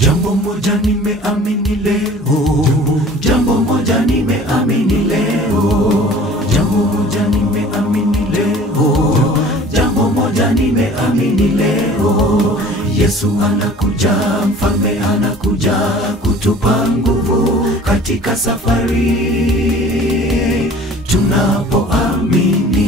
Jambo moja nimeamini leo, jambo moja nimeamini leo, jambo moja nimeamini leo, jambo moja nimeamini leo. Yesu anakuja, mfalme anakuja kutupa nguvu katika safari. Tunapoamini,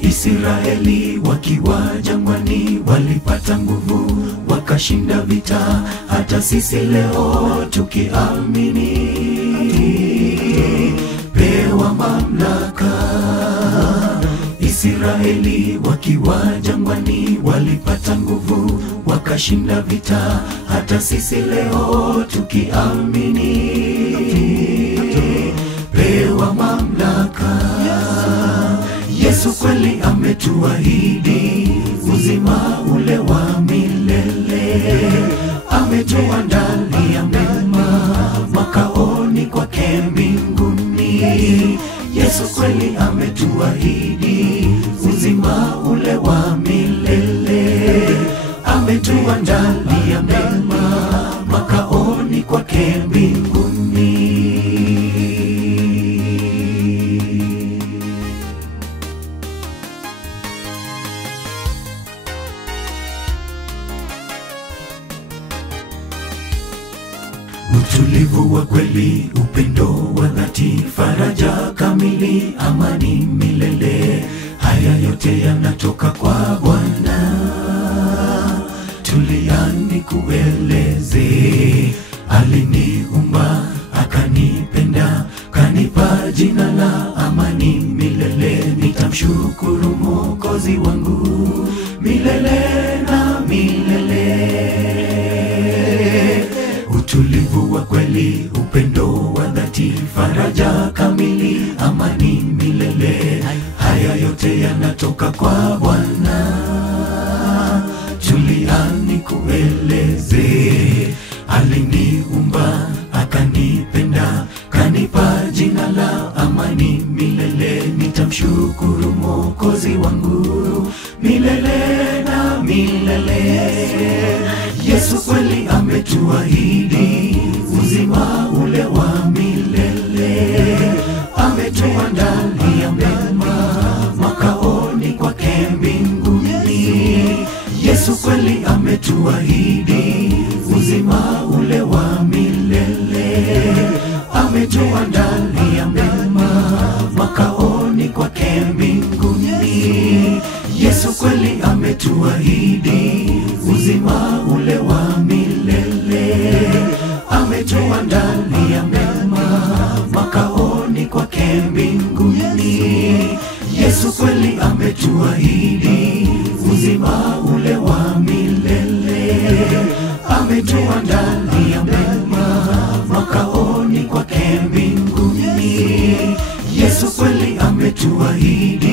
Israeli wakiwa jangwani walipata nguvu, wakashinda vita. Hata sisi leo tukiamini, pewa mamlaka. Israeli wakiwa jangwani walipata nguvu, wakashinda vita. Hata sisi leo tukiamini, pewa mamlaka. Yesu kweli ametuahidi uzima ule wa milele, ametuandalia mema makaoni kwake mbinguni. Yesu kweli ametuahidi uzima ule wa milele, ametuandalia mema makaoni kwake mbinguni. Utulivu wa kweli, upendo wa dhati, faraja kamili, amani milele. Haya yote yanatoka kwa Bwana. Tulia nikueleze, aliniumba akanipenda, kanipa jina la amani milele. Nitamshukuru Mwokozi wangu milele na milele. Utulivu wa kweli, upendo wa dhati, faraja kamili, amani milele. Haya yote yanatoka kwa Bwana. Tulia nikueleze, aliniumba akanipenda, kanipa jina la amani milele. Nitamshukuru Mwokozi wangu milele na milele. Yesu kweli ametuahidi uzima ule wa milele, ametuandalia mema makaoni kwake mbinguni. Yesu kweli ametuahidi uzima ule wa milele, ametuandalia mema makaoni kwake mbinguni. Yesu kweli ametuahidi uzima ule wa milele, ametuandalia mema makaoni kwake mbinguni. Yesu kweli ametuahidi uzima ule wa milele, ametuandalia mema makaoni kwake mbinguni. Yesu kweli ametuahidi